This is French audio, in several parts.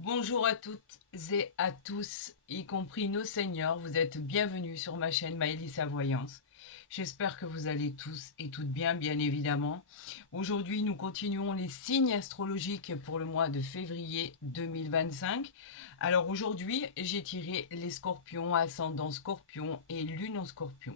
Bonjour à toutes et à tous, y compris nos seigneurs. Vous êtes bienvenus sur ma chaîne Maëlys Voyance. J'espère que vous allez tous et toutes bien, bien évidemment. Aujourd'hui, nous continuons les signes astrologiques pour le mois de février 2025. Alors aujourd'hui, j'ai tiré les scorpions, ascendant scorpion et lune en scorpion.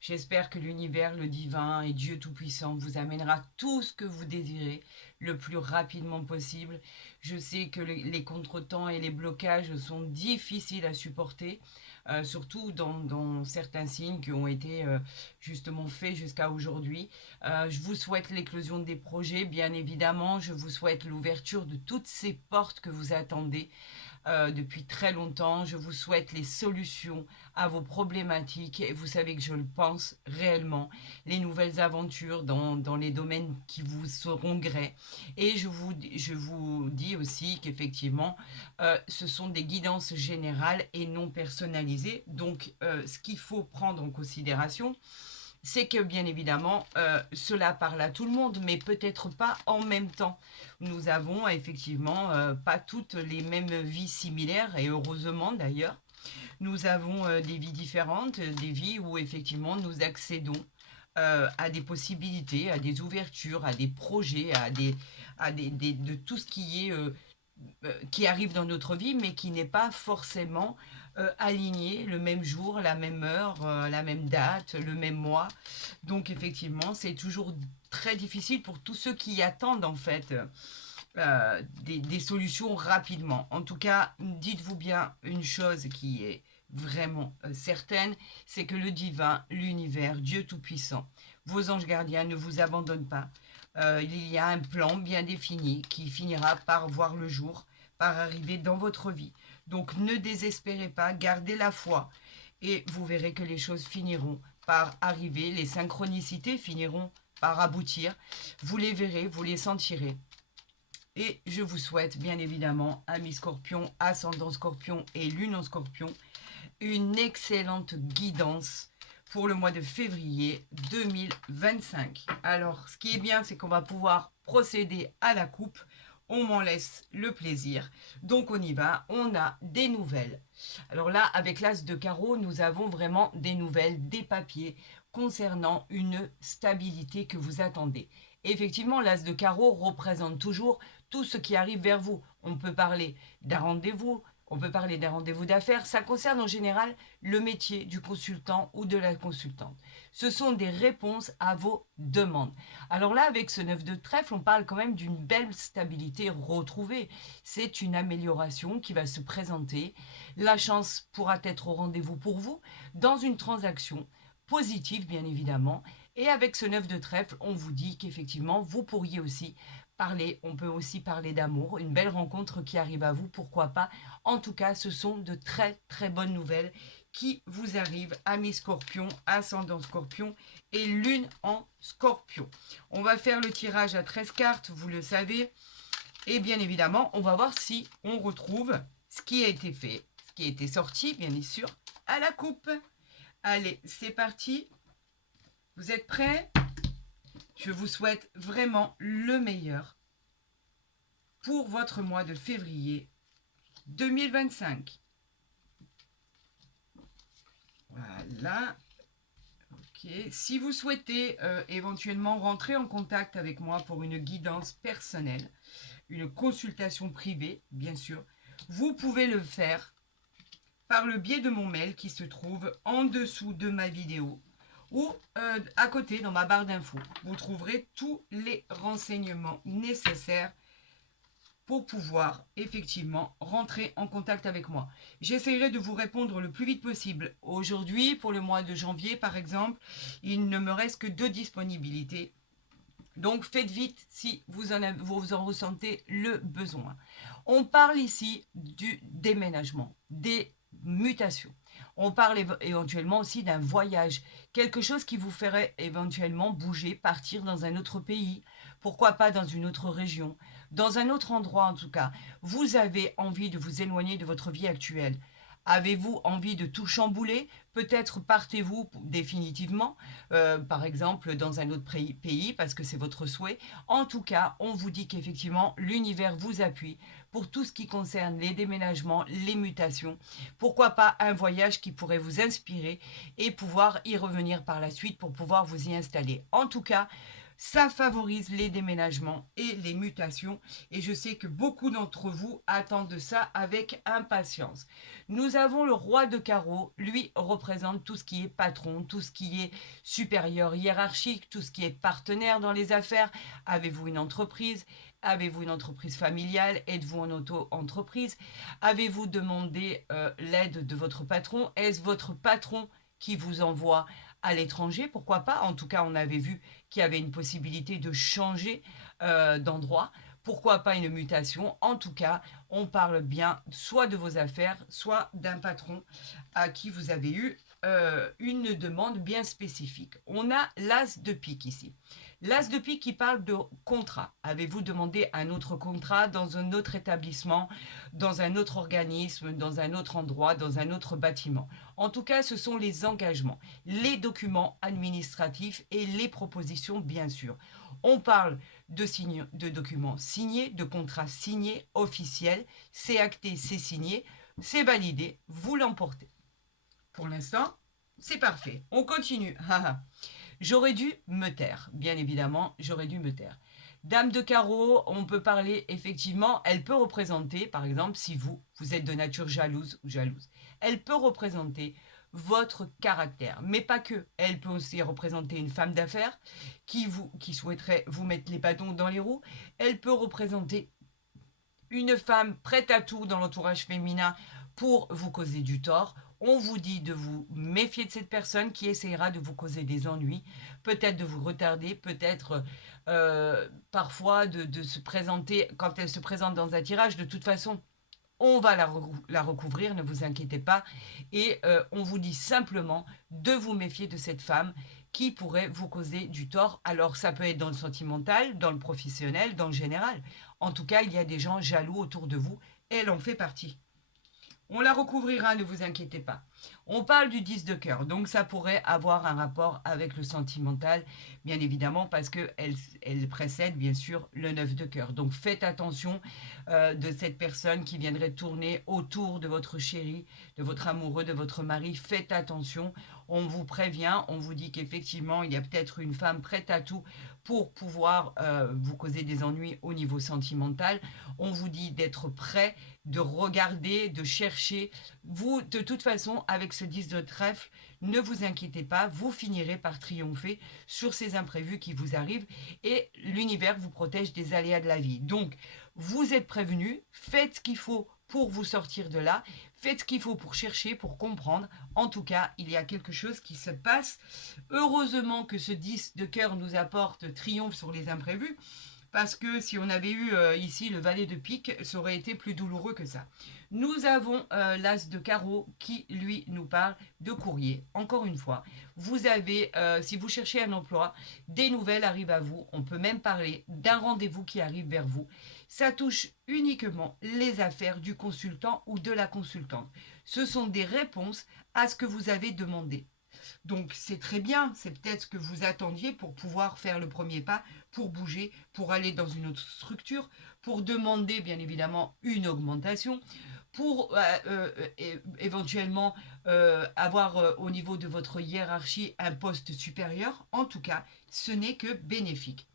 J'espère que l'univers, le divin et Dieu Tout-Puissant vous amènera tout ce que vous désirez le plus rapidement possible. Je sais que les contretemps et les blocages sont difficiles à supporter, surtout dans certains signes qui ont été justement faits jusqu'à aujourd'hui. Je vous souhaite l'éclosion des projets, bien évidemment. Je vous souhaite l'ouverture de toutes ces portes que vous attendez depuis très longtemps. Je vous souhaite les solutions à vos problématiques et vous savez que je le pense réellement. Les nouvelles aventures dans les domaines qui vous seront gré. Et je vous dis aussi qu'effectivement, ce sont des guidances générales et non personnalisées. Donc, ce qu'il faut prendre en considération, c'est que bien évidemment, cela parle à tout le monde, mais peut-être pas en même temps. Nous avons effectivement pas toutes les mêmes vies similaires, et heureusement d'ailleurs. Nous avons des vies différentes, des vies où effectivement nous accédons à des possibilités, à des ouvertures, à des projets, de tout ce qui arrive dans notre vie, mais qui n'est pas forcément aligné le même jour, la même heure, la même date, le même mois. Donc effectivement, c'est toujours très difficile pour tous ceux qui attendent en fait des solutions rapidement. En tout cas, dites-vous bien une chose qui est vraiment certaine, c'est que le divin, l'univers, Dieu Tout-Puissant, vos anges gardiens ne vous abandonnent pas. Il y a un plan bien défini qui finira par voir le jour, par arriver dans votre vie. Donc ne désespérez pas, gardez la foi et vous verrez que les choses finiront par arriver, les synchronicités finiront par aboutir. Vous les verrez, vous les sentirez. Et je vous souhaite bien évidemment, amis scorpions, ascendant scorpion et lune en scorpion, une excellente guidance pour le mois de février 2025. Alors, ce qui est bien, c'est qu'on va pouvoir procéder à la coupe. On m'en laisse le plaisir. Donc, on y va. On a des nouvelles. Alors là, avec l'as de carreau, nous avons vraiment des nouvelles, des papiers concernant une stabilité que vous attendez. Effectivement, l'as de carreau représente toujours tout ce qui arrive vers vous. On peut parler d'un rendez-vous, on peut parler d'un rendez-vous d'affaires. Ça concerne en général le métier du consultant ou de la consultante. Ce sont des réponses à vos demandes. Alors là, avec ce 9 de trèfle, on parle quand même d'une belle stabilité retrouvée. C'est une amélioration qui va se présenter. La chance pourra être au rendez-vous pour vous dans une transaction positive, bien évidemment. Et avec ce 9 de trèfle, on vous dit qu'effectivement, vous pourriez aussi parler, on peut aussi parler d'amour, une belle rencontre qui arrive à vous, pourquoi pas. En tout cas, ce sont de très très bonnes nouvelles qui vous arrivent, amis scorpions, ascendant scorpion et lune en scorpion. On va faire le tirage à 13 cartes, vous le savez. Et bien évidemment, on va voir si on retrouve ce qui a été fait, ce qui a été sorti, bien sûr, à la coupe. Allez, c'est parti. Vous êtes prêts? Je vous souhaite vraiment le meilleur pour votre mois de février 2025. Voilà. Ok. Si vous souhaitez éventuellement rentrer en contact avec moi pour une guidance personnelle, une consultation privée, bien sûr, vous pouvez le faire par le biais de mon mail qui se trouve en dessous de ma vidéo ou à côté dans ma barre d'infos. Vous trouverez tous les renseignements nécessaires pour pouvoir effectivement rentrer en contact avec moi. J'essaierai de vous répondre le plus vite possible. Aujourd'hui, pour le mois de janvier par exemple, il ne me reste que 2 disponibilités. Donc faites vite si vous en ressentez le besoin. On parle ici du déménagement, des mutations. On parle éventuellement aussi d'un voyage, quelque chose qui vous ferait éventuellement bouger, partir dans un autre pays, pourquoi pas dans une autre région, dans un autre endroit en tout cas. Vous avez envie de vous éloigner de votre vie actuelle. Avez-vous envie de tout chambouler? Peut-être partez-vous définitivement, par exemple dans un autre pays parce que c'est votre souhait. En tout cas, on vous dit qu'effectivement, l'univers vous appuie pour tout ce qui concerne les déménagements, les mutations. Pourquoi pas un voyage qui pourrait vous inspirer et pouvoir y revenir par la suite pour pouvoir vous y installer. En tout cas, ça favorise les déménagements et les mutations et je sais que beaucoup d'entre vous attendent ça avec impatience. Nous avons le roi de carreau, lui représente tout ce qui est patron, tout ce qui est supérieur hiérarchique, tout ce qui est partenaire dans les affaires. Avez-vous une entreprise? Avez-vous une entreprise familiale? Êtes-vous en auto-entreprise? Avez-vous demandé l'aide de votre patron? Est-ce votre patron qui vous envoie à l'étranger? Pourquoi pas? En tout cas, on avait vu qu'il y avait une possibilité de changer d'endroit. Pourquoi pas une mutation? En tout cas, on parle bien soit de vos affaires, soit d'un patron à qui vous avez eu une demande bien spécifique. On a l'as de pique ici. L'as de pique qui parle de contrat. Avez-vous demandé un autre contrat dans un autre établissement, dans un autre organisme, dans un autre endroit, dans un autre bâtiment? En tout cas, ce sont les engagements, les documents administratifs et les propositions, bien sûr. On parle de documents signés, de contrats signés, officiels. C'est acté, c'est signé, c'est validé, vous l'emportez. Pour l'instant, c'est parfait. On continue. J'aurais dû me taire, bien évidemment, j'aurais dû me taire. Dame de carreau, on peut parler effectivement, elle peut représenter, par exemple, si vous êtes de nature jalouse ou jalouse, elle peut représenter votre caractère, mais pas que. Elle peut aussi représenter une femme d'affaires qui souhaiterait vous mettre les bâtons dans les roues. Elle peut représenter une femme prête à tout dans l'entourage féminin pour vous causer du tort. On vous dit de vous méfier de cette personne qui essaiera de vous causer des ennuis, peut-être de vous retarder, peut-être parfois de se présenter, quand elle se présente dans un tirage, de toute façon, on va la recouvrir, ne vous inquiétez pas. Et on vous dit simplement de vous méfier de cette femme qui pourrait vous causer du tort. Alors ça peut être dans le sentimental, dans le professionnel, dans le général. En tout cas, il y a des gens jaloux autour de vous et elle en fait partie. On la recouvrira, ne vous inquiétez pas. On parle du 10 de cœur, donc ça pourrait avoir un rapport avec le sentimental, bien évidemment, parce qu'elle précède, bien sûr, le 9 de cœur. Donc faites attention de cette personne qui viendrait tourner autour de votre chéri, de votre amoureux, de votre mari. Faites attention, on vous prévient, on vous dit qu'effectivement, il y a peut-être une femme prête à tout pour pouvoir vous causer des ennuis au niveau sentimental. On vous dit d'être prêt, de regarder, de chercher. Vous, de toute façon, avec ce 10 de trèfle, ne vous inquiétez pas, vous finirez par triompher sur ces imprévus qui vous arrivent et l'univers vous protège des aléas de la vie. Donc, vous êtes prévenus, faites ce qu'il faut pour vous sortir de là, faites ce qu'il faut pour chercher, pour comprendre. En tout cas, il y a quelque chose qui se passe. Heureusement que ce 10 de cœur nous apporte triomphe sur les imprévus, parce que si on avait eu ici le valet de pique, ça aurait été plus douloureux que ça. Nous avons l'as de carreau qui, lui, nous parle de courrier. Encore une fois, vous avez, si vous cherchez un emploi, des nouvelles arrivent à vous. On peut même parler d'un rendez-vous qui arrive vers vous. Ça touche uniquement les affaires du consultant ou de la consultante. Ce sont des réponses à ce que vous avez demandé. Donc c'est très bien, c'est peut-être ce que vous attendiez pour pouvoir faire le premier pas, pour bouger, pour aller dans une autre structure, pour demander bien évidemment une augmentation, pour éventuellement avoir au niveau de votre hiérarchie un poste supérieur. En tout cas, ce n'est que bénéfique.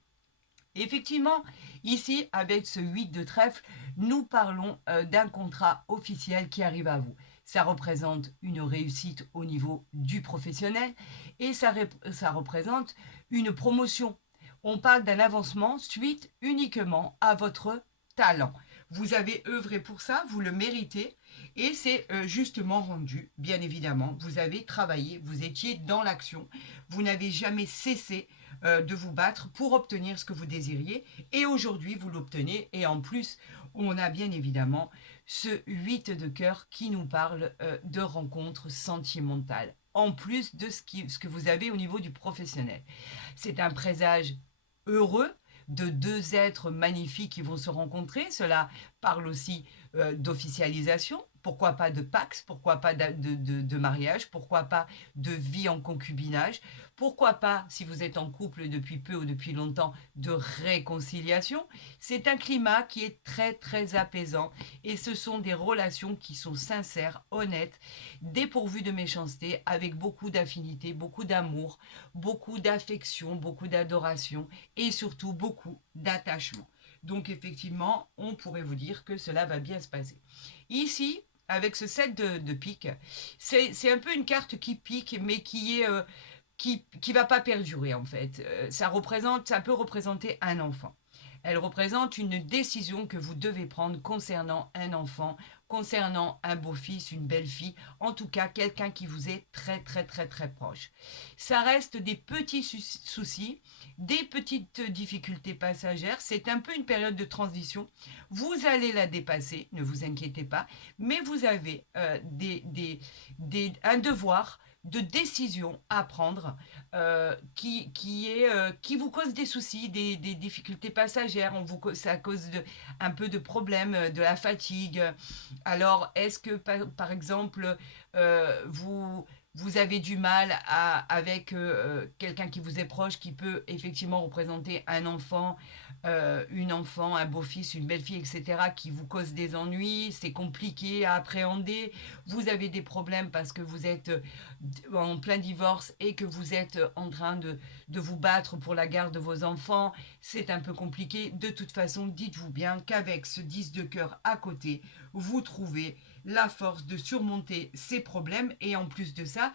Effectivement, ici, avec ce 8 de trèfle, nous parlons d'un contrat officiel qui arrive à vous. Ça représente une réussite au niveau du professionnel et ça représente une promotion. On parle d'un avancement suite uniquement à votre talent. Vous avez œuvré pour ça, vous le méritez et c'est justement rendu, bien évidemment. Vous avez travaillé, vous étiez dans l'action, vous n'avez jamais cessé de vous battre pour obtenir ce que vous désiriez et aujourd'hui vous l'obtenez et en plus on a bien évidemment ce 8 de cœur qui nous parle de rencontres sentimentales en plus de ce que vous avez au niveau du professionnel. C'est un présage heureux de deux êtres magnifiques qui vont se rencontrer. Cela parle aussi d'officialisation. Pourquoi pas de Pax, pourquoi pas de mariage, pourquoi pas de vie en concubinage, pourquoi pas, si vous êtes en couple depuis peu ou depuis longtemps, de réconciliation. C'est un climat qui est très très apaisant et ce sont des relations qui sont sincères, honnêtes, dépourvues de méchanceté, avec beaucoup d'affinité, beaucoup d'amour, beaucoup d'affection, beaucoup d'adoration et surtout beaucoup d'attachement. Donc effectivement, on pourrait vous dire que cela va bien se passer. Ici, avec ce 7 de pique, c'est un peu une carte qui pique, mais qui va pas perdurer en fait. Ça peut représenter un enfant. Elle représente une décision que vous devez prendre concernant un enfant, concernant un beau-fils, une belle-fille, en tout cas quelqu'un qui vous est très très très très proche. Ça reste des petits soucis, des petites difficultés passagères, c'est un peu une période de transition. Vous allez la dépasser, ne vous inquiétez pas, mais vous avez un devoir de décision à prendre qui vous cause des soucis, des difficultés passagères, ça cause un peu de problèmes, de la fatigue. Alors, est-ce que, par exemple, vous avez du mal avec quelqu'un qui vous est proche, qui peut effectivement représenter un enfant, une enfant, un beau-fils, une belle-fille, etc., qui vous cause des ennuis, c'est compliqué à appréhender, vous avez des problèmes parce que vous êtes en plein divorce et que vous êtes en train de vous battre pour la garde de vos enfants, c'est un peu compliqué. De toute façon, dites-vous bien qu'avec ce 10 de cœur à côté, vous trouvez la force de surmonter ces problèmes et en plus de ça,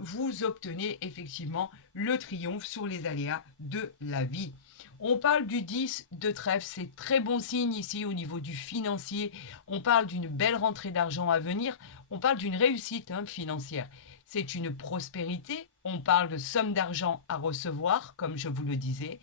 vous obtenez effectivement le triomphe sur les aléas de la vie. On parle du 10 de trèfle, c'est très bon signe ici au niveau du financier. On parle d'une belle rentrée d'argent à venir, on parle d'une réussite financière. C'est une prospérité, on parle de somme d'argent à recevoir, comme je vous le disais.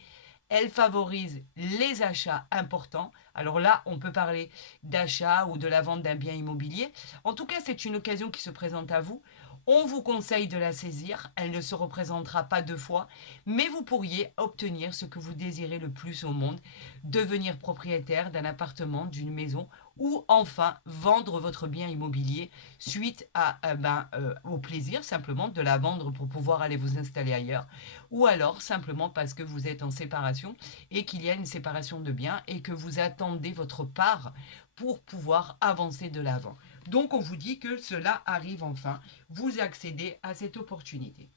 Elle favorise les achats importants. Alors là, on peut parler d'achat ou de la vente d'un bien immobilier. En tout cas, c'est une occasion qui se présente à vous. On vous conseille de la saisir. Elle ne se représentera pas deux fois, mais vous pourriez obtenir ce que vous désirez le plus au monde, devenir propriétaire d'un appartement, d'une maison, ou enfin vendre votre bien immobilier suite au plaisir simplement de la vendre pour pouvoir aller vous installer ailleurs, ou alors simplement parce que vous êtes en séparation et qu'il y a une séparation de biens et que vous attendez votre part pour pouvoir avancer de l'avant. Donc on vous dit que cela arrive enfin, vous accédez à cette opportunité.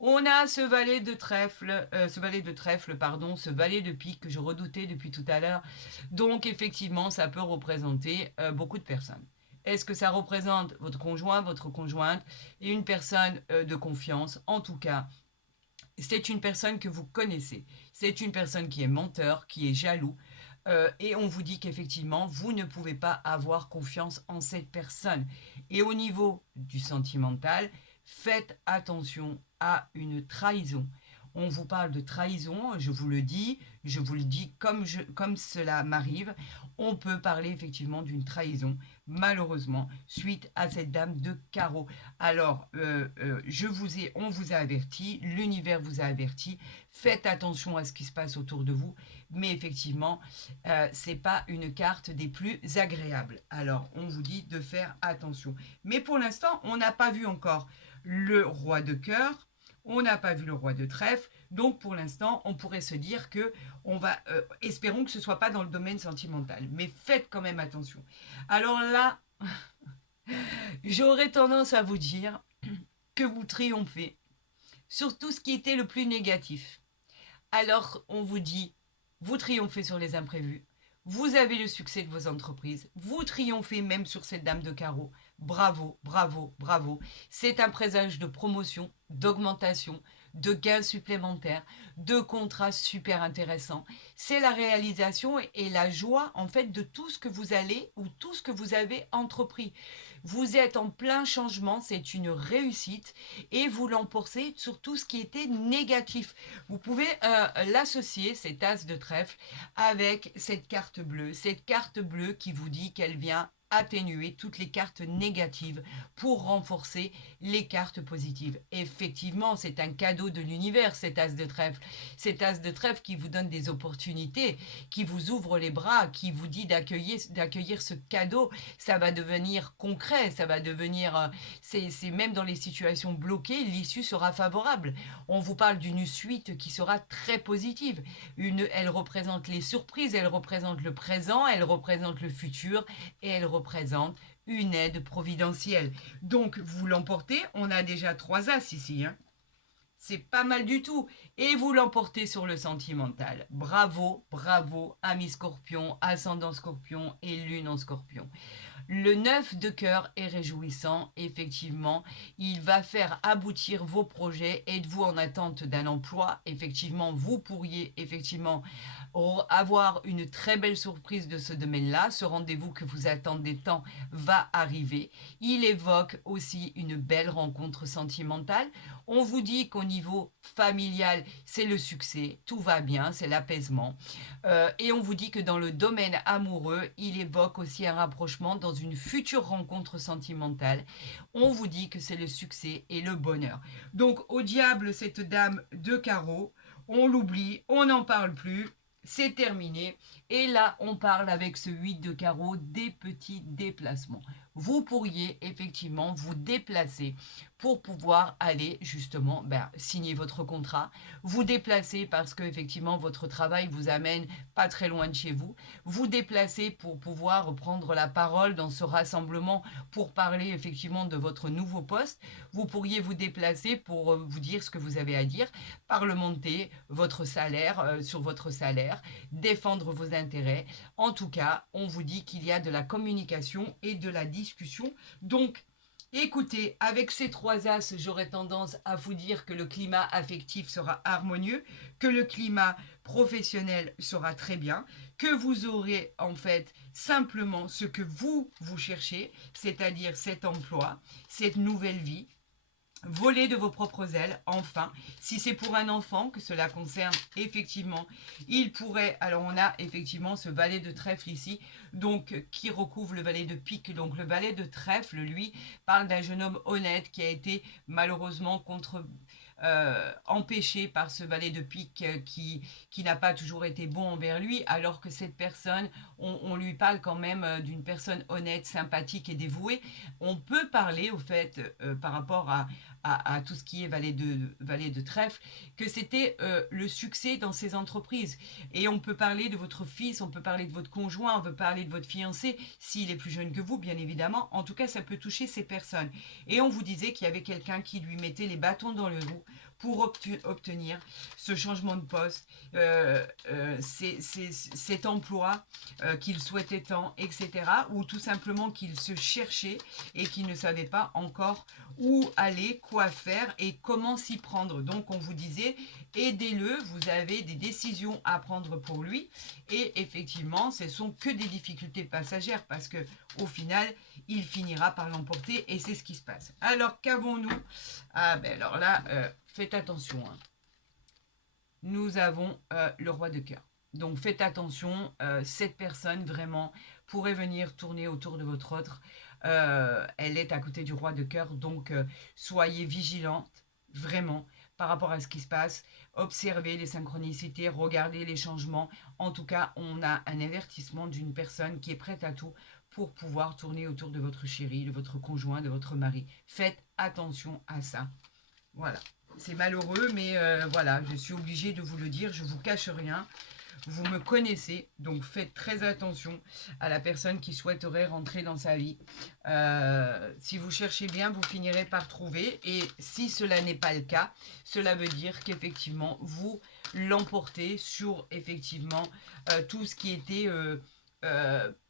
On a ce valet de trèfle, ce valet de pique que je redoutais depuis tout à l'heure. Donc effectivement, ça peut représenter beaucoup de personnes. Est-ce que ça représente votre conjoint, votre conjointe et une personne de confiance? En tout cas, c'est une personne que vous connaissez. C'est une personne qui est menteur, qui est jaloux. Et on vous dit qu'effectivement, vous ne pouvez pas avoir confiance en cette personne. Et au niveau du sentimental, faites attention à une trahison. On vous parle de trahison, je vous le dis comme cela m'arrive. On peut parler effectivement d'une trahison, malheureusement, suite à cette dame de carreau. Alors, on vous a averti, l'univers vous a averti, faites attention à ce qui se passe autour de vous, mais effectivement, c'est pas une carte des plus agréables. Alors, on vous dit de faire attention. Mais pour l'instant, on n'a pas vu encore le roi de cœur, on n'a pas vu le roi de trèfle, donc pour l'instant, on pourrait se dire que espérons que ce ne soit pas dans le domaine sentimental, mais faites quand même attention. Alors là, j'aurais tendance à vous dire que vous triomphez sur tout ce qui était le plus négatif. Alors on vous dit, vous triomphez sur les imprévus, vous avez le succès de vos entreprises, vous triomphez même sur cette dame de carreau. Bravo, bravo, bravo. C'est un présage de promotion, d'augmentation, de gains supplémentaires, de contrats super intéressants. C'est la réalisation et la joie en fait de tout ce que vous allez ou tout ce que vous avez entrepris. Vous êtes en plein changement, c'est une réussite et vous l'emportez sur tout ce qui était négatif. Vous pouvez l'associer, cet as de trèfle, avec cette carte bleue qui vous dit qu'elle vient atténuer toutes les cartes négatives pour renforcer les cartes positives. Effectivement, c'est un cadeau de l'univers, cet as de trèfle. Cet as de trèfle qui vous donne des opportunités, qui vous ouvre les bras, qui vous dit d'accueillir ce cadeau. Ça va devenir concret, ça va devenir... c'est même dans les situations bloquées, l'issue sera favorable. On vous parle d'une suite qui sera très positive. Elle représente les surprises, elle représente le présent, elle représente le futur et elle représente une aide providentielle. Donc, vous l'emportez, on a déjà 3 as ici, hein. C'est pas mal du tout. Et vous l'emportez sur le sentimental. Bravo, bravo, ami Scorpion, ascendant Scorpion et lune en Scorpion. Le 9 de cœur est réjouissant, effectivement. Il va faire aboutir vos projets. Êtes-vous en attente d'un emploi? Effectivement, vous pourriez effectivement avoir une très belle surprise de ce domaine-là. Ce rendez-vous que vous attendez tant va arriver. Il évoque aussi une belle rencontre sentimentale. On vous dit qu'au niveau familial, c'est le succès, tout va bien, c'est l'apaisement. Et on vous dit que dans le domaine amoureux, il évoque aussi un rapprochement dans une future rencontre sentimentale. On vous dit que c'est le succès et le bonheur. Donc au diable, cette dame de carreau, on l'oublie, on n'en parle plus. C'est terminé. Et là, on parle avec ce 8 de carreau des petits déplacements. Vous pourriez effectivement vous déplacer pour pouvoir aller justement signer votre contrat. Vous déplacer parce que effectivement votre travail vous amène pas très loin de chez vous. Vous déplacer pour pouvoir prendre la parole dans ce rassemblement pour parler effectivement de votre nouveau poste. Vous pourriez vous déplacer pour vous dire ce que vous avez à dire, parlementer votre salaire, sur votre salaire, défendre vos intérêts. En tout cas, on vous dit qu'il y a de la communication et de la discussion. Donc, écoutez, avec ces 3 as, j'aurais tendance à vous dire que le climat affectif sera harmonieux, que le climat professionnel sera très bien, que vous aurez en fait simplement ce que vous cherchez, c'est-à-dire cet emploi, cette nouvelle vie. Voler de vos propres ailes, enfin. Si c'est pour un enfant que cela concerne, effectivement, il pourrait... Alors, on a effectivement ce valet de trèfle ici, donc qui recouvre le valet de pique. Donc, le valet de trèfle, lui, parle d'un jeune homme honnête qui a été malheureusement empêché par ce valet de pique qui n'a pas toujours été bon envers lui, alors que cette personne, on lui parle quand même d'une personne honnête, sympathique et dévouée. On peut parler, au fait, par rapport à tout ce qui est valet de trèfle, que c'était le succès dans ces entreprises. Et on peut parler de votre fils, on peut parler de votre conjoint, on peut parler de votre fiancé, s'il est plus jeune que vous, bien évidemment. En tout cas, ça peut toucher ces personnes. Et on vous disait qu'il y avait quelqu'un qui lui mettait les bâtons dans le roues pour obtenir ce changement de poste, cet emploi qu'il souhaitait tant, etc. Ou tout simplement qu'il se cherchait et qu'il ne savait pas encore où aller, quoi faire et comment s'y prendre. Donc on vous disait, aidez-le, vous avez des décisions à prendre pour lui. Et effectivement, ce ne sont que des difficultés passagères parce que au final, il finira par l'emporter et c'est ce qui se passe. Alors qu'avons-nous? Ah ben alors là, faites attention, hein. Nous avons le roi de cœur. Donc faites attention, cette personne vraiment pourrait venir tourner autour de votre autre. Elle est à côté du roi de cœur, donc soyez vigilante, vraiment, par rapport à ce qui se passe. Observez les synchronicités, regardez les changements. En tout cas, on a un avertissement d'une personne qui est prête à tout pour pouvoir tourner autour de votre chéri, de votre conjoint, de votre mari. Faites attention à ça. Voilà. C'est malheureux, mais voilà, je suis obligée de vous le dire, je ne vous cache rien. Vous me connaissez, donc faites très attention à la personne qui souhaiterait rentrer dans sa vie. Si vous cherchez bien, vous finirez par trouver. Et si cela n'est pas le cas, cela veut dire qu'effectivement, vous l'emportez sur effectivement tout ce qui était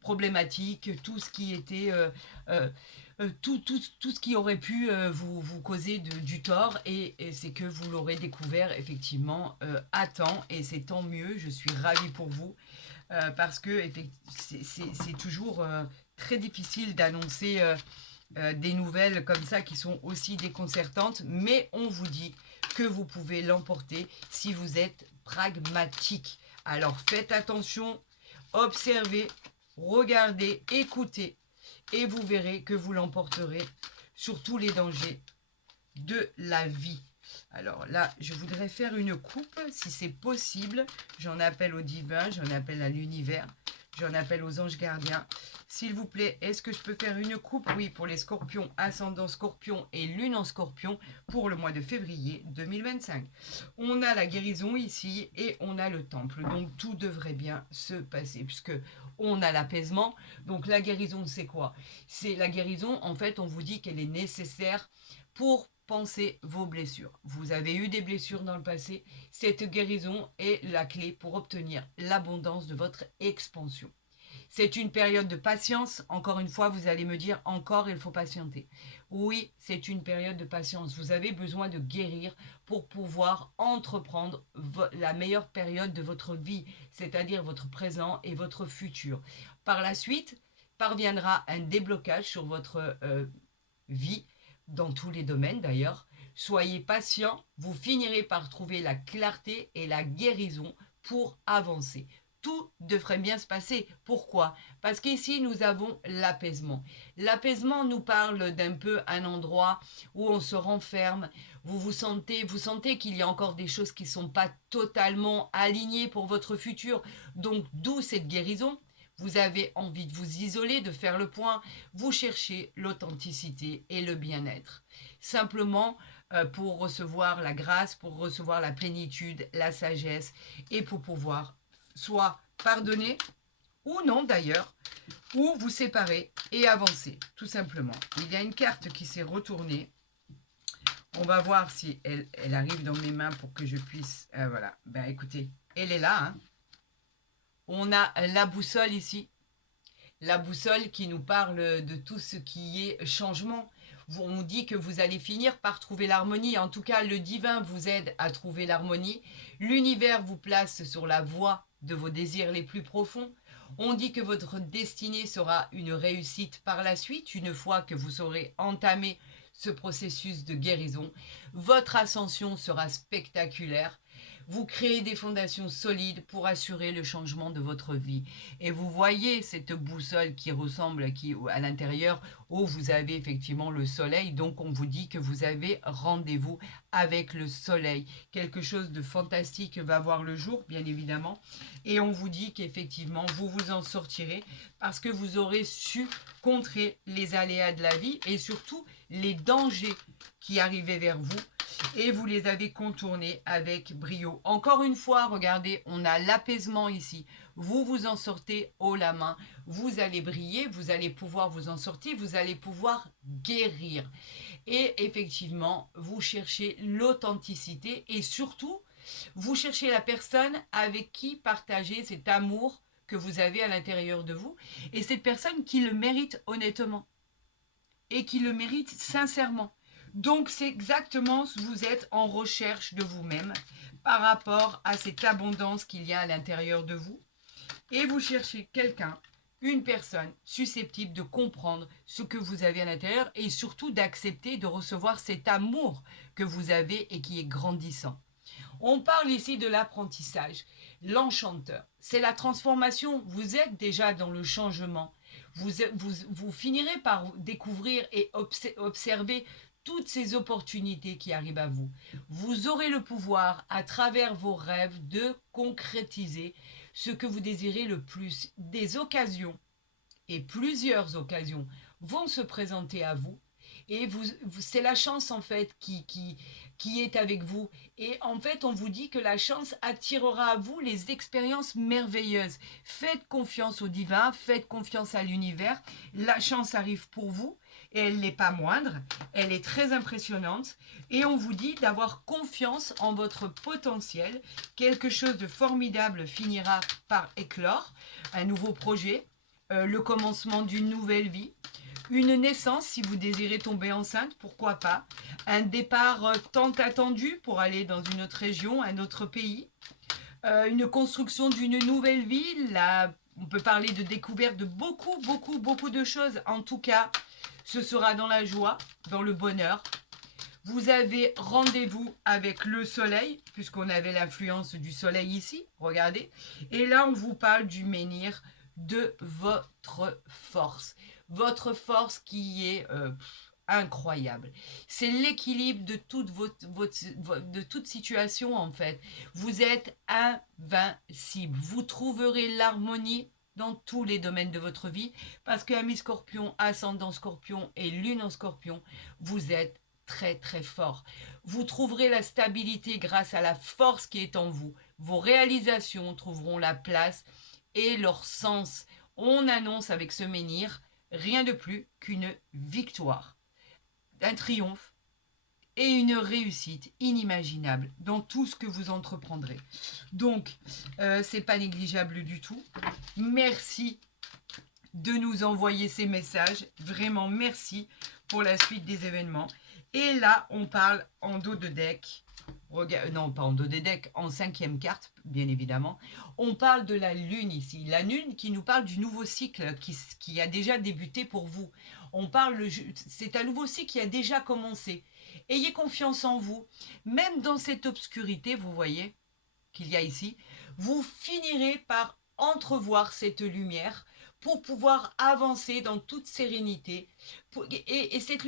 problématique, tout ce qui était... tout ce qui aurait pu vous causer du tort et c'est que vous l'aurez découvert effectivement à temps et c'est tant mieux, je suis ravie pour vous parce que c'est toujours très difficile d'annoncer des nouvelles comme ça qui sont aussi déconcertantes, mais on vous dit que vous pouvez l'emporter si vous êtes pragmatique. Alors faites attention, observez, regardez, écoutez. et vous verrez que vous l'emporterez sur tous les dangers de la vie. Alors là, je voudrais faire une coupe, si c'est possible. J'en appelle au divin, j'en appelle à l'univers, j'en appelle aux anges gardiens. S'il vous plaît, est-ce que je peux faire une coupe? Oui, pour les scorpions, ascendant scorpion et lune en scorpion pour le mois de février 2025. On a la guérison ici et on a le temple. Donc tout devrait bien se passer puisque on a l'apaisement. Donc la guérison, c'est quoi? C'est la guérison, en fait, on vous dit qu'elle est nécessaire pour penser vos blessures. Vous avez eu des blessures dans le passé. Cette guérison est la clé pour obtenir l'abondance de votre expansion. C'est une période de patience. Encore une fois, vous allez me dire encore, il faut patienter. Oui, c'est une période de patience. Vous avez besoin de guérir pour pouvoir entreprendre la meilleure période de votre vie, c'est-à-dire votre présent et votre futur. Par la suite, parviendra un déblocage sur votre vie, dans tous les domaines d'ailleurs. Soyez patient, vous finirez par trouver la clarté et la guérison pour avancer. Tout devrait bien se passer. Pourquoi? Parce qu'ici, nous avons l'apaisement. L'apaisement nous parle d'un peu un endroit où on se renferme. Vous sentez qu'il y a encore des choses qui ne sont pas totalement alignées pour votre futur. Donc, d'où cette guérison. Vous avez envie de vous isoler, de faire le point. Vous cherchez l'authenticité et le bien-être. Simplement pour recevoir la grâce, pour recevoir la plénitude, la sagesse et pour pouvoir soit pardonner ou non d'ailleurs, ou vous séparer et avancer, tout simplement. Il y a une carte qui s'est retournée. On va voir si elle arrive dans mes mains pour que je puisse... voilà, ben écoutez, elle est là, hein. On a la boussole ici. La boussole qui nous parle de tout ce qui est changement. On nous dit que vous allez finir par trouver l'harmonie. En tout cas, le divin vous aide à trouver l'harmonie. L'univers vous place sur la voie de vos désirs les plus profonds. On dit que votre destinée sera une réussite par la suite, une fois que vous aurez entamé ce processus de guérison. Votre ascension sera spectaculaire. Vous créez des fondations solides pour assurer le changement de votre vie. Et vous voyez cette boussole qui ressemble à l'intérieur où vous avez effectivement le soleil. Donc on vous dit que vous avez rendez-vous avec le soleil. Quelque chose de fantastique va voir le jour, bien évidemment. Et on vous dit qu'effectivement, vous vous en sortirez parce que vous aurez su contrer les aléas de la vie et surtout les dangers qui arrivaient vers vous. Et vous les avez contournés avec brio. Encore une fois, regardez, on a l'apaisement ici. Vous vous en sortez haut la main. Vous allez briller, vous allez pouvoir vous en sortir, vous allez pouvoir guérir. Et effectivement, vous cherchez l'authenticité et surtout, vous cherchez la personne avec qui partager cet amour que vous avez à l'intérieur de vous. Et cette personne qui le mérite honnêtement et qui le mérite sincèrement. Donc, c'est exactement ce que vous êtes en recherche de vous-même par rapport à cette abondance qu'il y a à l'intérieur de vous. Et vous cherchez quelqu'un, une personne susceptible de comprendre ce que vous avez à l'intérieur et surtout d'accepter de recevoir cet amour que vous avez et qui est grandissant. On parle ici de l'apprentissage, l'enchanteur. C'est la transformation. Vous êtes déjà dans le changement. Vous finirez par découvrir et observer toutes ces opportunités qui arrivent à vous. Vous aurez le pouvoir, à travers vos rêves, de concrétiser ce que vous désirez le plus. Des occasions, et plusieurs occasions, vont se présenter à vous. Et c'est la chance, en fait, qui est avec vous. Et en fait, on vous dit que la chance attirera à vous les expériences merveilleuses. Faites confiance au divin, faites confiance à l'univers. La chance arrive pour vous. Et elle n'est pas moindre, elle est très impressionnante. Et on vous dit d'avoir confiance en votre potentiel. Quelque chose de formidable finira par éclore. Un nouveau projet, le commencement d'une nouvelle vie. Une naissance, si vous désirez tomber enceinte, pourquoi pas. Un départ tant attendu pour aller dans une autre région, un autre pays. Une construction d'une nouvelle vie. Là, on peut parler de découverte de beaucoup de choses. En tout cas, ce sera dans la joie, dans le bonheur. Vous avez rendez-vous avec le soleil, puisqu'on avait l'influence du soleil ici, regardez. Et là, on vous parle du menhir de votre force. votre force qui est incroyable. C'est l'équilibre de de toute situation en fait. Vous êtes invincible. Vous trouverez l'harmonie dans tous les domaines de votre vie parce que Ami Scorpion, ascendant Scorpion et Lune en Scorpion, vous êtes très très fort. Vous trouverez la stabilité grâce à la force qui est en vous. Vos réalisations trouveront la place et leur sens. On annonce avec ce menhir rien de plus qu'une victoire, un triomphe et une réussite inimaginable dans tout ce que vous entreprendrez. Donc, c'est pas négligeable du tout. Merci de nous envoyer ces messages. Vraiment, merci pour la suite des événements. Et là, on parle en dos de deck. Non, pas en dos de deck, en 5e carte, bien évidemment. On parle de la Lune ici. La Lune qui nous parle du nouveau cycle qui a déjà débuté pour vous. C'est un nouveau cycle qui a déjà commencé. Ayez confiance en vous. Même dans cette obscurité, vous voyez qu'il y a ici, vous finirez par entrevoir cette lumière pour pouvoir avancer dans toute sérénité. Et cette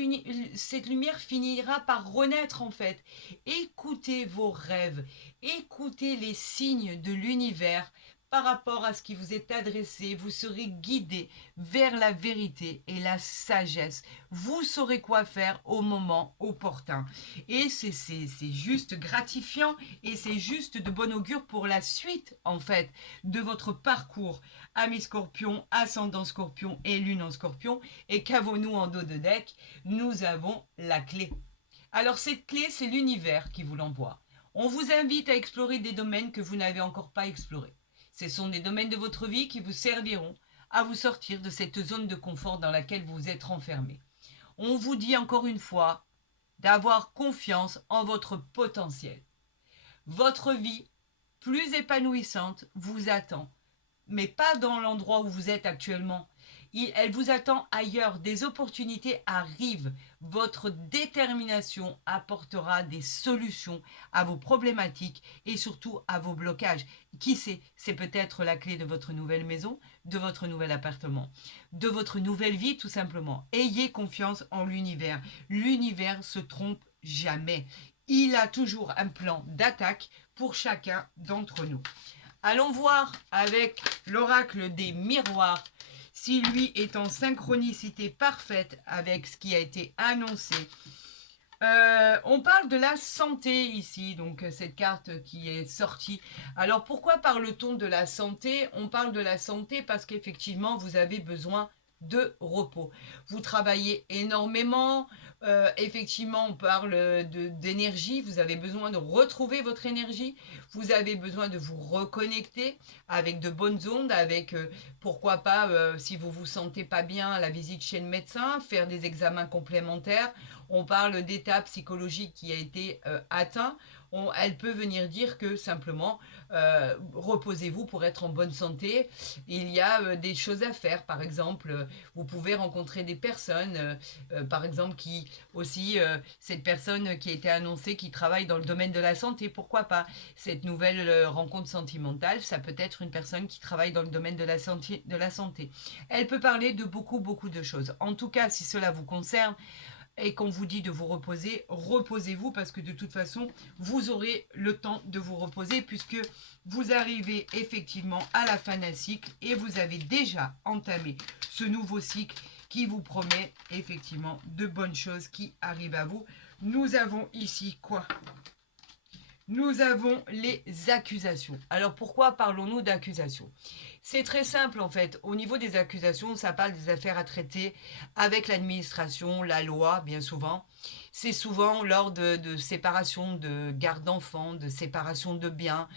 lumière finira par renaître en fait. Écoutez vos rêves, écoutez les signes de l'univers par rapport à ce qui vous est adressé. Vous serez guidé vers la vérité et la sagesse. Vous saurez quoi faire au moment opportun. Et c'est juste gratifiant et c'est juste de bon augure pour la suite en fait de votre parcours. Ami Scorpion, ascendant Scorpion et Lune en Scorpion. Et qu'avons-nous en dos de deck? Nous avons la clé. Alors cette clé, c'est l'univers qui vous l'envoie. On vous invite à explorer des domaines que vous n'avez encore pas explorés. Ce sont des domaines de votre vie qui vous serviront à vous sortir de cette zone de confort dans laquelle vous êtes renfermé. On vous dit encore une fois d'avoir confiance en votre potentiel. Votre vie plus épanouissante vous attend, mais pas dans l'endroit où vous êtes actuellement. Elle vous attend ailleurs. Des opportunités arrivent. Votre détermination apportera des solutions à vos problématiques et surtout à vos blocages. Qui sait, c'est peut-être la clé de votre nouvelle maison, de votre nouvel appartement, de votre nouvelle vie tout simplement. Ayez confiance en l'univers. L'univers se trompe jamais. Il a toujours un plan d'attaque pour chacun d'entre nous. Allons voir avec l'oracle des miroirs si lui est en synchronicité parfaite avec ce qui a été annoncé. On parle de la santé ici, donc cette carte qui est sortie. Alors pourquoi parle-t-on de la santé? On parle de la santé parce qu'effectivement vous avez besoin de repos. Vous travaillez énormément, effectivement on parle d'énergie, vous avez besoin de retrouver votre énergie, vous avez besoin de vous reconnecter avec de bonnes ondes, avec pourquoi pas si vous vous sentez pas bien, la visite chez le médecin, faire des examens complémentaires. On parle d'état psychologique qui a été atteint. Elle peut venir dire que simplement reposez-vous pour être en bonne santé. Il y a des choses à faire. Par exemple, vous pouvez rencontrer des personnes, par exemple, qui aussi, cette personne qui a été annoncée, qui travaille dans le domaine de la santé, pourquoi pas? Cette nouvelle rencontre sentimentale, ça peut être une personne qui travaille dans le domaine de la santé. Elle peut parler de beaucoup, beaucoup de choses. En tout cas, si cela vous concerne, et qu'on vous dit de vous reposer, reposez-vous parce que de toute façon, vous aurez le temps de vous reposer puisque vous arrivez effectivement à la fin d'un cycle et vous avez déjà entamé ce nouveau cycle qui vous promet effectivement de bonnes choses qui arrivent à vous. Nous avons ici quoi? Nous avons les accusations. Alors pourquoi parlons-nous d'accusations? C'est très simple en fait. Au niveau des accusations, ça parle des affaires à traiter avec l'administration, la loi, bien souvent. C'est souvent lors de séparation de garde d'enfants, de séparation de biens,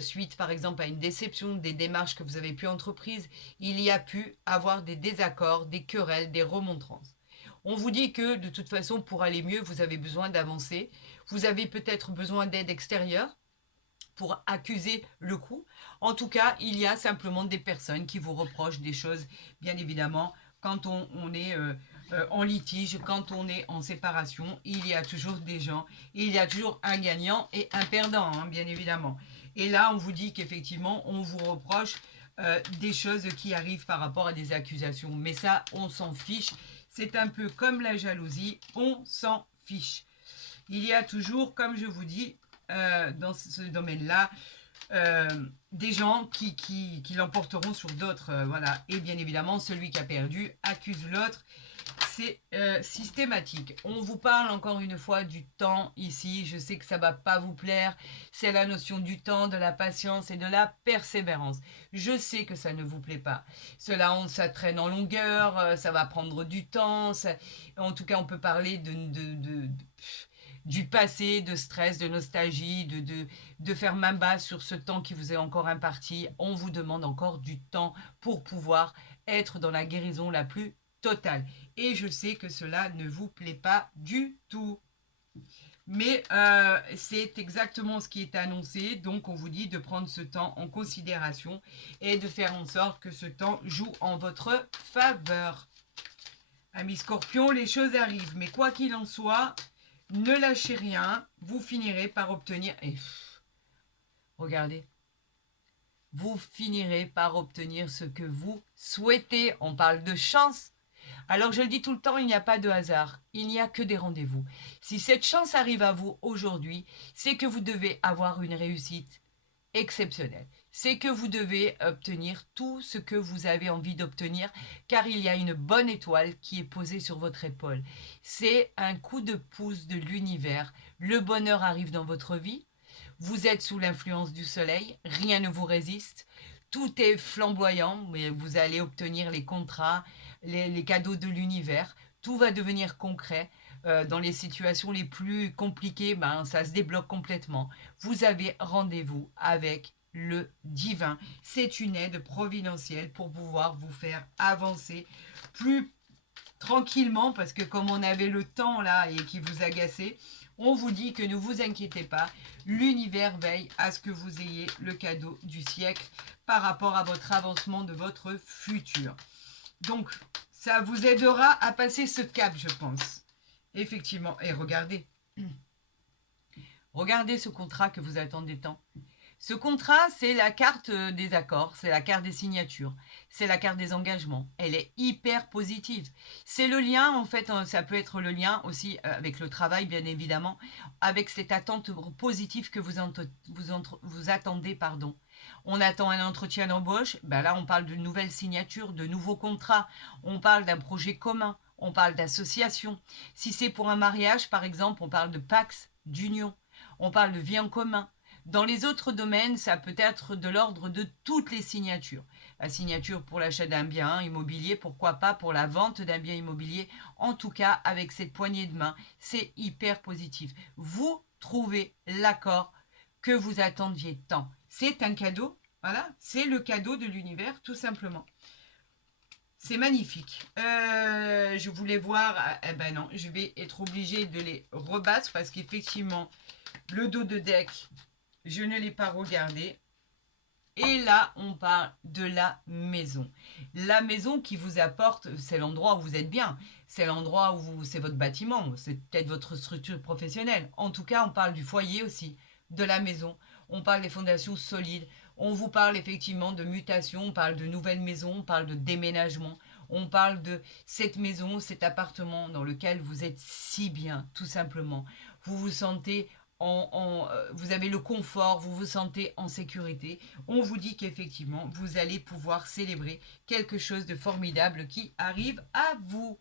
suite par exemple à une déception, des démarches que vous avez pu entreprises, il y a pu avoir des désaccords, des querelles, des remontrances. On vous dit que de toute façon, pour aller mieux, vous avez besoin d'avancer. Vous avez peut-être besoin d'aide extérieure pour accuser le coup. En tout cas, il y a simplement des personnes qui vous reprochent des choses, bien évidemment, quand on est en litige, quand on est en séparation, il y a toujours des gens, il y a toujours un gagnant et un perdant, hein, bien évidemment. Et là, on vous dit qu'effectivement, on vous reproche des choses qui arrivent par rapport à des accusations. Mais ça, on s'en fiche. C'est un peu comme la jalousie, on s'en fiche. Il y a toujours, comme je vous dis, dans ce domaine-là, des gens qui l'emporteront sur d'autres. Voilà. Et bien évidemment, celui qui a perdu accuse l'autre. C'est systématique. On vous parle encore une fois du temps ici. Je sais que ça ne va pas vous plaire. C'est la notion du temps, de la patience et de la persévérance. Je sais que ça ne vous plaît pas. Ça traîne en longueur, ça va prendre du temps. En tout cas, on peut parler du passé, de stress, de nostalgie, de faire main basse sur ce temps qui vous est encore imparti. On vous demande encore du temps pour pouvoir être dans la guérison la plus totale. Et je sais que cela ne vous plaît pas du tout. Mais c'est exactement ce qui est annoncé. Donc, on vous dit de prendre ce temps en considération et de faire en sorte que ce temps joue en votre faveur. Amis Scorpion, les choses arrivent. Mais quoi qu'il en soit, ne lâchez rien. Vous finirez par obtenir... Et regardez. Vous finirez par obtenir ce que vous souhaitez. On parle de chance. Alors, je le dis tout le temps, il n'y a pas de hasard, il n'y a que des rendez-vous. Si cette chance arrive à vous aujourd'hui, c'est que vous devez avoir une réussite exceptionnelle. C'est que vous devez obtenir tout ce que vous avez envie d'obtenir, car il y a une bonne étoile qui est posée sur votre épaule. C'est un coup de pouce de l'univers. Le bonheur arrive dans votre vie. Vous êtes sous l'influence du soleil, rien ne vous résiste. Tout est flamboyant, mais vous allez obtenir les contrats, les cadeaux de l'univers. Tout va devenir concret. Dans les situations les plus compliquées, ça se débloque complètement. Vous avez rendez-vous avec le divin. C'est une aide providentielle pour pouvoir vous faire avancer plus tranquillement, parce que comme on avait le temps là et qui vous agaçait, on vous dit que ne vous inquiétez pas, l'univers veille à ce que vous ayez le cadeau du siècle par rapport à votre avancement de votre futur. Donc, ça vous aidera à passer ce cap, je pense. Effectivement. Et regardez. Regardez ce contrat que vous attendez tant. Ce contrat, c'est la carte des accords, c'est la carte des signatures, c'est la carte des engagements. Elle est hyper positive. C'est le lien, en fait, ça peut être le lien aussi avec le travail, bien évidemment, avec cette attente positive que vous attendez, pardon. On attend un entretien d'embauche, là on parle d'une nouvelle signature, de nouveaux contrats, on parle d'un projet commun, on parle d'association. Si c'est pour un mariage, par exemple, on parle de pax, d'union, on parle de vie en commun. Dans les autres domaines, ça peut être de l'ordre de toutes les signatures. La signature pour l'achat d'un bien immobilier, pourquoi pas pour la vente d'un bien immobilier. En tout cas, avec cette poignée de main, c'est hyper positif. Vous trouvez l'accord que vous attendiez tant. C'est un cadeau, voilà, c'est le cadeau de l'univers, tout simplement. C'est magnifique. Je voulais voir, ben non, je vais être obligée de les rebattre parce qu'effectivement, le dos de deck, je ne l'ai pas regardé. Et là, on parle de la maison. La maison qui vous apporte, c'est l'endroit où vous êtes bien. C'est l'endroit où c'est votre bâtiment. C'est peut-être votre structure professionnelle. En tout cas, on parle du foyer aussi, de la maison. On parle des fondations solides. On vous parle effectivement de mutation. On parle de nouvelles maisons. On parle de déménagement. On parle de cette maison, cet appartement dans lequel vous êtes si bien, tout simplement. Vous vous sentez vous avez le confort, vous vous sentez en sécurité. On vous dit qu'effectivement, vous allez pouvoir célébrer quelque chose de formidable qui arrive à vous.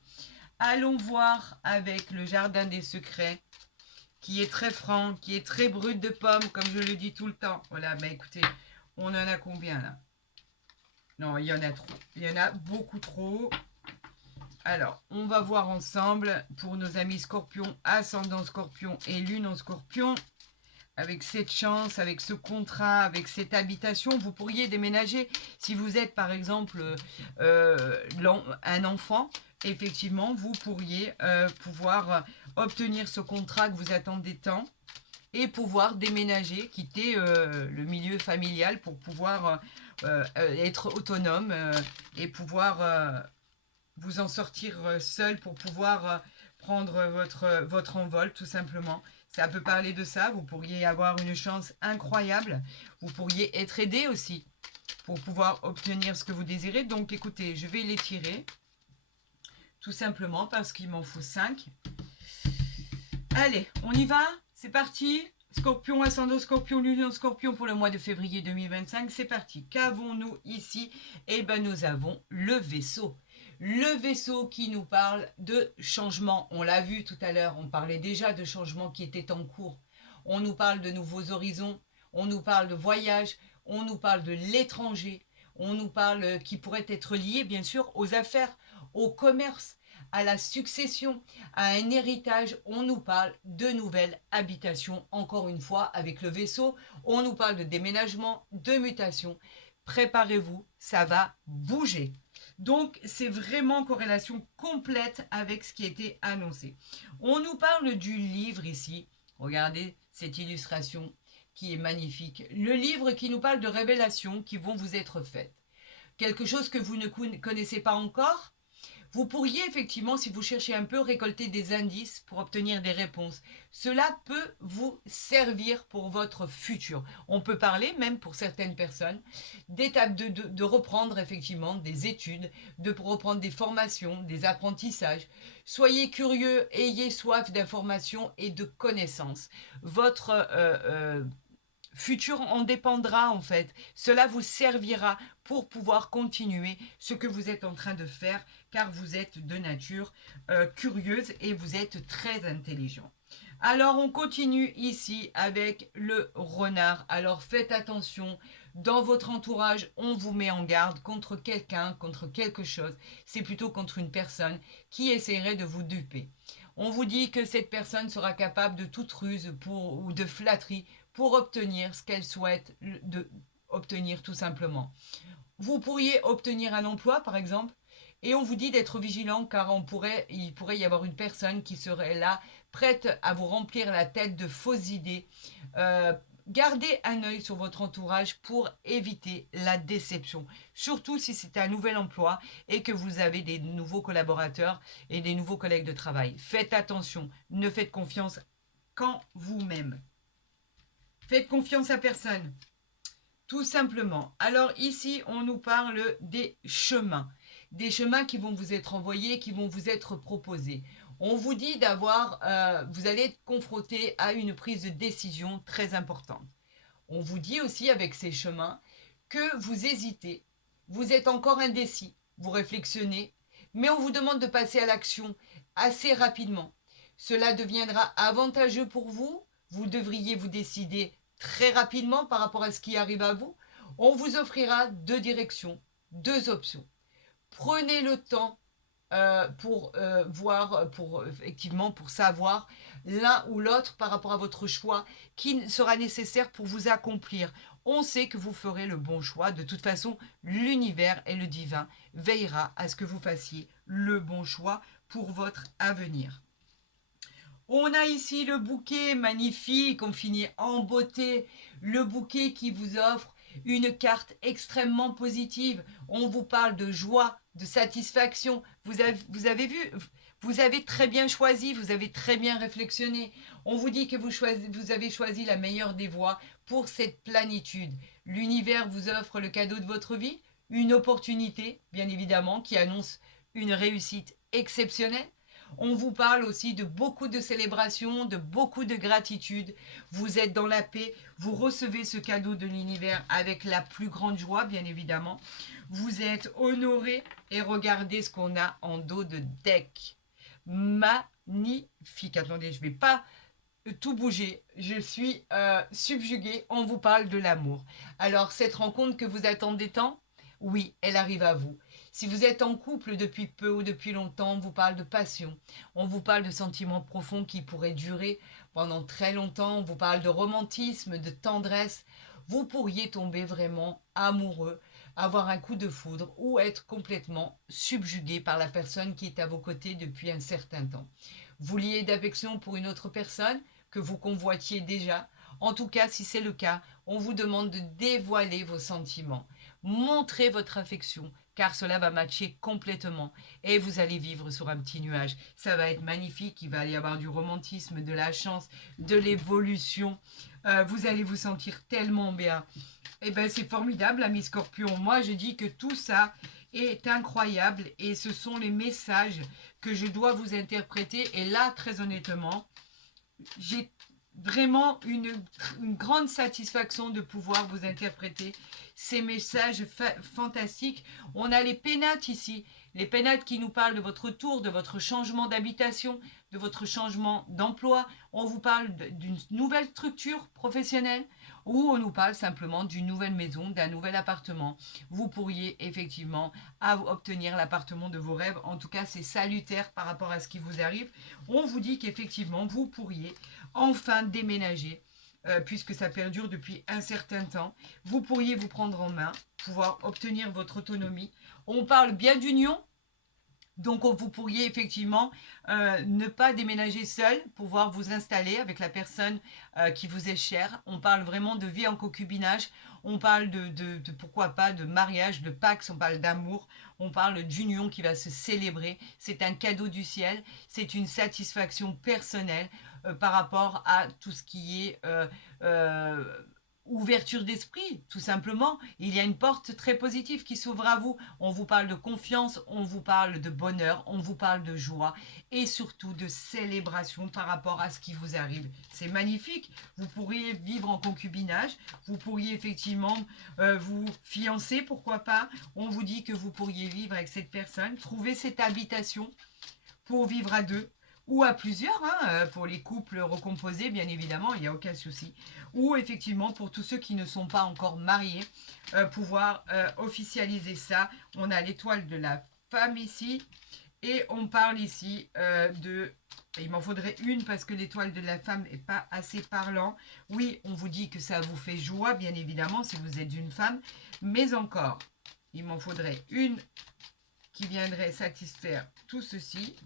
Allons voir avec le jardin des secrets, qui est très franc, qui est très brut de pomme, comme je le dis tout le temps. Voilà, écoutez, on en a combien là? Non, il y en a trop. Il y en a beaucoup trop. Alors, on va voir ensemble pour nos amis scorpions, ascendant scorpion et lune en scorpion. Avec cette chance, avec ce contrat, avec cette habitation, vous pourriez déménager. Si vous êtes par exemple un enfant, effectivement, vous pourriez pouvoir obtenir ce contrat que vous attendez tant et pouvoir déménager, quitter le milieu familial pour pouvoir être autonome et pouvoir vous en sortir seul pour pouvoir prendre votre envol, tout simplement. Ça peut parler de ça. Vous pourriez avoir une chance incroyable. Vous pourriez être aidé aussi. pour pouvoir obtenir ce que vous désirez. Donc, écoutez, je vais les tirer, tout simplement parce qu'il m'en faut 5. Allez, on y va, c'est parti. Scorpion, ascendant Scorpion, Lune Scorpion pour le mois de février 2025, c'est parti. Qu'avons-nous ici? Eh bien, nous avons le vaisseau. Le vaisseau qui nous parle de changement. On l'a vu tout à l'heure, on parlait déjà de changements qui étaient en cours. On nous parle de nouveaux horizons, on nous parle de voyage, on nous parle de l'étranger, on nous parle qui pourrait être lié bien sûr aux affaires, au commerce, à la succession, à un héritage. On nous parle de nouvelles habitations, encore une fois avec le vaisseau. On nous parle de déménagement, de mutation. Préparez-vous, ça va bouger. Donc, c'est vraiment en corrélation complète avec ce qui était annoncé. On nous parle du livre ici. Regardez cette illustration qui est magnifique. Le livre qui nous parle de révélations qui vont vous être faites. Quelque chose que vous ne connaissez pas encore. Vous pourriez effectivement, si vous cherchez un peu, récolter des indices pour obtenir des réponses. Cela peut vous servir pour votre futur. On peut parler, même pour certaines personnes, d'étapes de reprendre effectivement des études, de reprendre des formations, des apprentissages. Soyez curieux, ayez soif d'informations et de connaissances. Votre futur en dépendra en fait. Cela vous servira pour pouvoir continuer ce que vous êtes en train de faire car vous êtes de nature curieuse et vous êtes très intelligent. Alors on continue ici avec le renard. Alors faites attention, dans votre entourage, on vous met en garde contre quelqu'un, contre quelque chose. C'est plutôt contre une personne qui essaierait de vous duper. On vous dit que cette personne sera capable de toute ruse ou de flatterie pour obtenir ce qu'elle souhaite obtenir tout simplement. Vous pourriez obtenir un emploi par exemple et on vous dit d'être vigilant car il pourrait y avoir une personne qui serait là prête à vous remplir la tête de fausses idées. Gardez un œil sur votre entourage pour éviter la déception, surtout si c'est un nouvel emploi et que vous avez des nouveaux collaborateurs et des nouveaux collègues de travail. Faites attention, ne faites confiance qu'en vous-même. Faites confiance à personne, tout simplement. Alors ici, on nous parle des chemins qui vont vous être envoyés, qui vont vous être proposés. On vous dit vous allez être confronté à une prise de décision très importante. On vous dit aussi avec ces chemins que vous hésitez, vous êtes encore indécis, vous réflexionez, mais on vous demande de passer à l'action assez rapidement. Cela deviendra avantageux pour vous, vous devriez vous décider très rapidement par rapport à ce qui arrive à vous. On vous offrira 2 directions, 2 options. Prenez le temps pour savoir l'un ou l'autre par rapport à votre choix qui sera nécessaire pour vous accomplir. On sait que vous ferez le bon choix. De toute façon, l'univers et le divin veillera à ce que vous fassiez le bon choix pour votre avenir. On a ici le bouquet magnifique, on finit en beauté. Le bouquet qui vous offre une carte extrêmement positive. On vous parle de joie, de satisfaction. Vous avez vu, vous avez très bien choisi, vous avez très bien réflexionné. On vous dit que vous avez choisi la meilleure des voies pour cette plénitude. L'univers vous offre le cadeau de votre vie, une opportunité, bien évidemment, qui annonce une réussite exceptionnelle. On vous parle aussi de beaucoup de célébrations, de beaucoup de gratitude. Vous êtes dans la paix, vous recevez ce cadeau de l'univers avec la plus grande joie, bien évidemment. Vous êtes honoré et regardez ce qu'on a en dos de deck. Magnifique. Attendez, je ne vais pas tout bouger. Je suis subjuguée. On vous parle de l'amour. Alors, cette rencontre que vous attendez tant, oui, elle arrive à vous. Si vous êtes en couple depuis peu ou depuis longtemps, on vous parle de passion. On vous parle de sentiments profonds qui pourraient durer pendant très longtemps. On vous parle de romantisme, de tendresse. Vous pourriez tomber vraiment amoureux, avoir un coup de foudre ou être complètement subjugué par la personne qui est à vos côtés depuis un certain temps. Vous liez d'affection pour une autre personne que vous convoitiez déjà. En tout cas, si c'est le cas, on vous demande de dévoiler vos sentiments. Montrez votre affection, car cela va matcher complètement et vous allez vivre sur un petit nuage. Ça va être magnifique, il va y avoir du romantisme, de la chance, de l'évolution. Vous allez vous sentir tellement bien. Et ben c'est formidable, ami Scorpion. Moi, je dis que tout ça est incroyable et ce sont les messages que je dois vous interpréter. Et là, très honnêtement, j'ai vraiment une grande satisfaction de pouvoir vous interpréter ces messages fantastiques. On a les pénates ici, les pénates qui nous parlent de votre retour, de votre changement d'habitation, de votre changement d'emploi. On vous parle d'une nouvelle structure professionnelle ou on nous parle simplement d'une nouvelle maison, d'un nouvel appartement. Vous pourriez effectivement obtenir l'appartement de vos rêves. En tout cas, c'est salutaire par rapport à ce qui vous arrive. On vous dit qu'effectivement, vous pourriez enfin déménager, puisque ça perdure depuis un certain temps. Vous pourriez vous prendre en main, pouvoir obtenir votre autonomie. On parle bien d'union, donc vous pourriez effectivement ne pas déménager seul, pouvoir vous installer avec la personne qui vous est chère. On parle vraiment de vie en concubinage, on parle de pourquoi pas de mariage, de pax, on parle d'amour, on parle d'union qui va se célébrer. C'est un cadeau du ciel, c'est une satisfaction personnelle par rapport à tout ce qui est ouverture d'esprit, tout simplement. Il y a une porte très positive qui s'ouvre à vous. On vous parle de confiance, on vous parle de bonheur, on vous parle de joie et surtout de célébration par rapport à ce qui vous arrive. C'est magnifique. Vous pourriez vivre en concubinage, vous pourriez effectivement vous fiancer, pourquoi pas. On vous dit que vous pourriez vivre avec cette personne, trouver cette habitation pour vivre à deux ou à plusieurs, hein, pour les couples recomposés, bien évidemment, il n'y a aucun souci. Ou effectivement, pour tous ceux qui ne sont pas encore mariés, pouvoir officialiser ça. On a l'étoile de la femme ici, et on parle ici de... Il m'en faudrait une parce que l'étoile de la femme n'est pas assez parlant. Oui, on vous dit que ça vous fait joie, bien évidemment, si vous êtes une femme. Mais encore, il m'en faudrait une qui viendrait satisfaire tout ceci.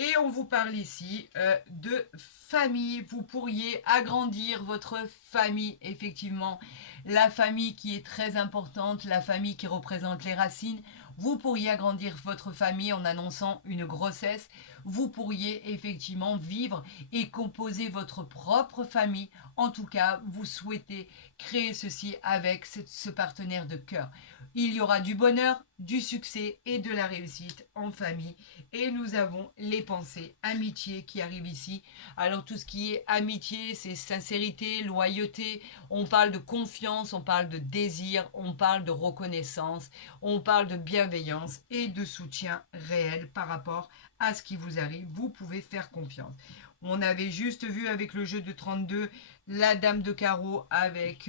Et on vous parle ici de famille. Vous pourriez agrandir votre famille, effectivement. La famille qui est très importante, la famille qui représente les racines. Vous pourriez agrandir votre famille en annonçant une grossesse. Vous pourriez effectivement vivre et composer votre propre famille. En tout cas, vous souhaitez créer ceci avec ce partenaire de cœur. Il y aura du bonheur, du succès et de la réussite en famille. Et nous avons les pensées, amitié qui arrive ici. Alors tout ce qui est amitié, c'est sincérité, loyauté. On parle de confiance, on parle de désir, on parle de reconnaissance, on parle de bienveillance et de soutien réel par rapport à ce qui vous arrive. Vous pouvez faire confiance. On avait juste vu avec le jeu de 32 la dame de carreau avec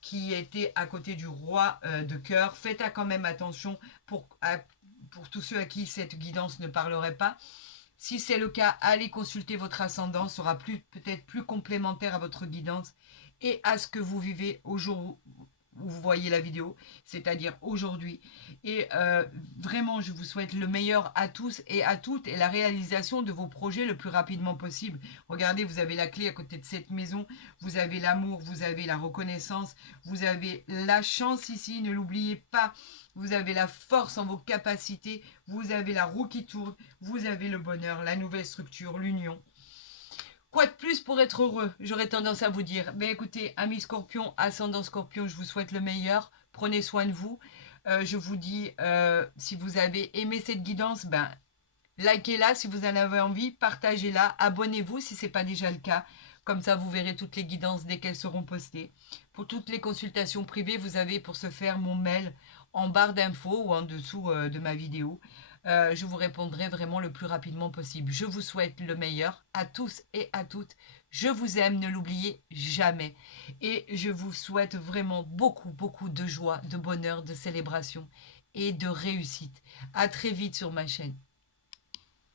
qui était à côté du roi de cœur. Faites quand même attention pour tous ceux à qui cette guidance ne parlerait pas. Si c'est le cas, allez consulter votre ascendant, sera peut-être plus complémentaire à votre guidance et à ce que vous vivez au jour où vous voyez la vidéo, c'est-à-dire aujourd'hui. Et vraiment, je vous souhaite le meilleur à tous et à toutes et la réalisation de vos projets le plus rapidement possible. Regardez, vous avez la clé à côté de cette maison, vous avez l'amour, vous avez la reconnaissance, vous avez la chance ici, ne l'oubliez pas. Vous avez la force en vos capacités, vous avez la roue qui tourne, vous avez le bonheur, la nouvelle structure, l'union. Quoi de plus pour être heureux? J'aurais tendance à vous dire. Mais écoutez, amis Scorpion, ascendant Scorpion, je vous souhaite le meilleur. Prenez soin de vous. Je vous dis, si vous avez aimé cette guidance, ben, likez-la si vous en avez envie, partagez-la, abonnez-vous si ce n'est pas déjà le cas. Comme ça, vous verrez toutes les guidances dès qu'elles seront postées. Pour toutes les consultations privées, vous avez pour ce faire mon mail en barre d'infos ou en dessous de ma vidéo. Je vous répondrai vraiment le plus rapidement possible. Je vous souhaite le meilleur à tous et à toutes. Je vous aime, ne l'oubliez jamais. Et je vous souhaite vraiment beaucoup, beaucoup de joie, de bonheur, de célébration et de réussite. À très vite sur ma chaîne.